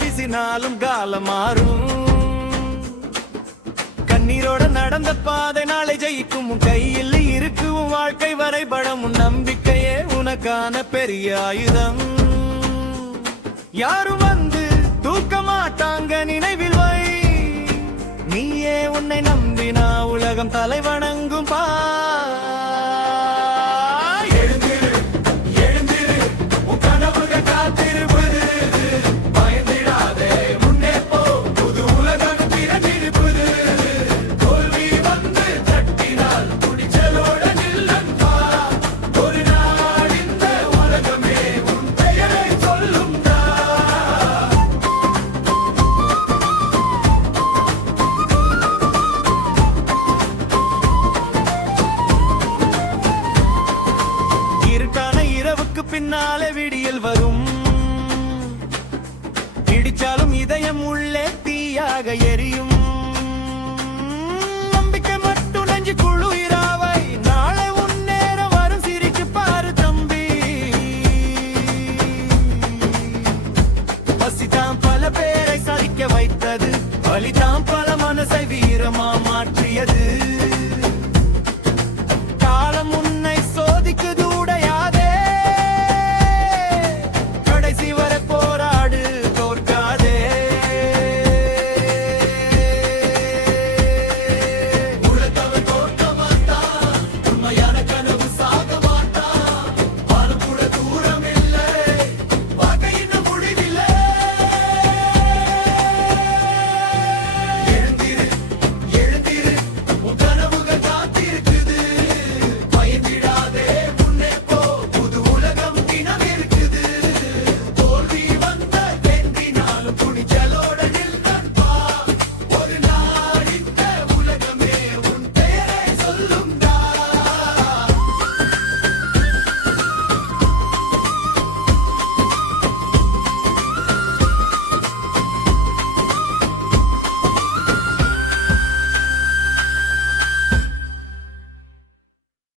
வீசினாலும் காலம் மாறும். கண்ணீரோட நடந்த பாதை நாளை ஜெயிக்கும். உன் கையில் இருக்கு உன் வாழ்க்கை வரைபடம். உன் நம்பிக்கையே உனக்கான பெரிய ஆயுதம். யாரும் வந்து தூக்க மாட்டாங்க நினைவில் வை. நீயே உன்னை நம்பினா உலகம் தலை வணங்கும் பா. பின்னாலே விடியல் வரும். இடிச்சாலும் இதயம் உள்ளே தீயாக எரியும். நம்பிக்கை மட்டும் நெஞ்சு குழுயிராவை. நாளை உன் நேரம் வரும். சிரிச்சு பாரு தம்பி. பசிதான் பல பேரை சாதிக்க வைத்தது. வலிதான் பல மனசை வீரமா மாற்றியது.